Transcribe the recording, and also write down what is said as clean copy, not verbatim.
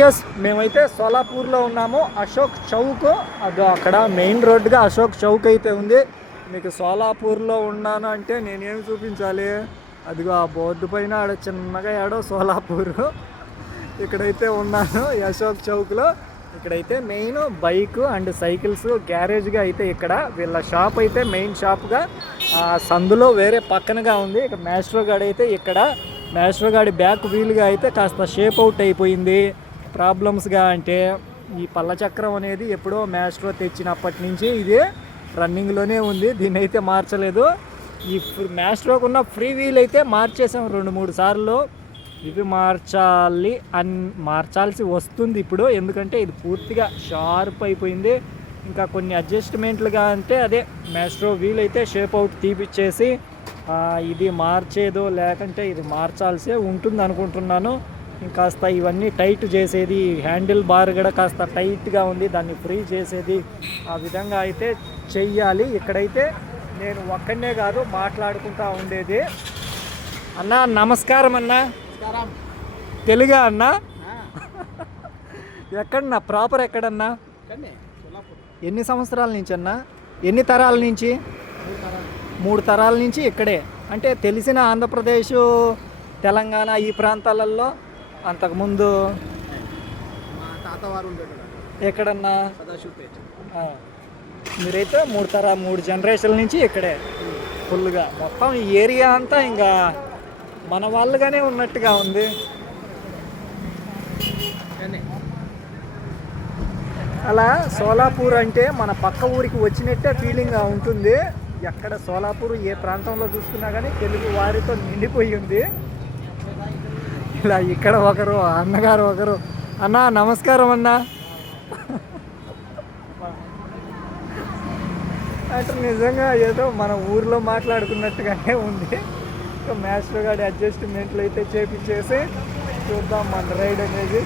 Yes మేమైతే సోలాపూర్లో ఉన్నాము. అశోక్ చౌక్ అది అక్కడ మెయిన్ రోడ్డుగా అశోక్ చౌక్ అయితే ఉంది. మీకు సోలాపూర్లో ఉన్నాను అంటే నేనేమి చూపించాలి? అదిగో ఆ బోర్డు పైన ఆడ చిన్నగా ఆడో సోలాపూర్. ఇక్కడైతే ఉన్నాను అశోక్ చౌక్లో. ఇక్కడైతే మెయిన్ బైక్ అండ్ సైకిల్స్ గ్యారేజ్గా అయితే ఇక్కడ వీళ్ళ షాప్ అయితే మెయిన్ షాప్గా సందులో వేరే పక్కనగా ఉంది. ఇక్కడ మ్యాస్ట్రో గాడి అయితే ఇక్కడ మ్యాస్ట్రో గాడి బ్యాక్ వీల్గా అయితే కాస్త షేప్ అవుట్ అయిపోయింది. ప్రాబ్లమ్స్గా అంటే ఈ పళ్ళ చక్రం అనేది ఎప్పుడో మ్యాస్ట్రో తెచ్చినప్పటి నుంచి ఇది రన్నింగ్లోనే ఉంది. దీన్ని అయితే మార్చలేదు. ఈ మ్యాస్ట్రోకు ఉన్న ఫ్రీ వీల్ అయితే మార్చేసాం 2-3 సార్లు. ఇవి మార్చాల్సి వస్తుంది ఇప్పుడు, ఎందుకంటే ఇది పూర్తిగా షార్ప్ అయిపోయింది. ఇంకా కొన్ని అడ్జస్ట్మెంట్లుగా అంటే అదే మ్యాస్ట్రో వీల్ అయితే షేప్ అవుట్ తీపిచ్చేసి ఇది మార్చేదో లేకంటే ఇది మార్చాల్సే ఉంటుంది అనుకుంటున్నాను. ఇంకాస్త ఇవన్నీ టైట్ చేసేది, హ్యాండిల్ బార్ కూడా కాస్త టైట్గా ఉంది, దాన్ని ఫ్రీ చేసేది ఆ విధంగా అయితే చెయ్యాలి. ఇక్కడైతే నేను ఒక్కనే కాదు మాట్లాడుకుంటా ఉండేది. అన్న నమస్కారం అన్న. తెలుగా అన్న? ఎక్కడన్నా ప్రాపర్ ఎక్కడన్నా? ఎన్ని సంవత్సరాల నుంచి అన్న? ఎన్ని తరాల నుంచి? 3 తరాల నుంచి ఇక్కడే. అంటే తెలిసిన ఆంధ్రప్రదేశ్, తెలంగాణ ఈ ప్రాంతాలలో అంతకుముందు ఎక్కడన్నా? మీరైతే 3 జనరేషన్ల నుంచి ఇక్కడే ఫుల్గా మొత్తం ఈ ఏరియా అంతా ఇంకా మన వాళ్ళుగానే ఉన్నట్టుగా ఉంది. అలా సోలాపూర్ అంటే మన పక్క ఊరికి వచ్చినట్టే ఫీలింగ్గా ఉంటుంది. ఎక్కడ సోలాపూర్ ఏ ప్రాంతంలో చూసుకున్నా కానీ తెలుగు వారితో నిండిపోయి ఉంది. ఇలా ఇక్కడ ఒకరు అన్నగారు ఒకరు. అన్న నమస్కారం అన్న. అంటే నిజంగా ఏదో మన ఊర్లో మాట్లాడుకున్నట్టుగానే ఉంది. మ్యాస్ట్రో గాడి అడ్జస్ట్మెంట్లు అయితే చేపించేసి చూద్దాం మన రైడ్ అనేది.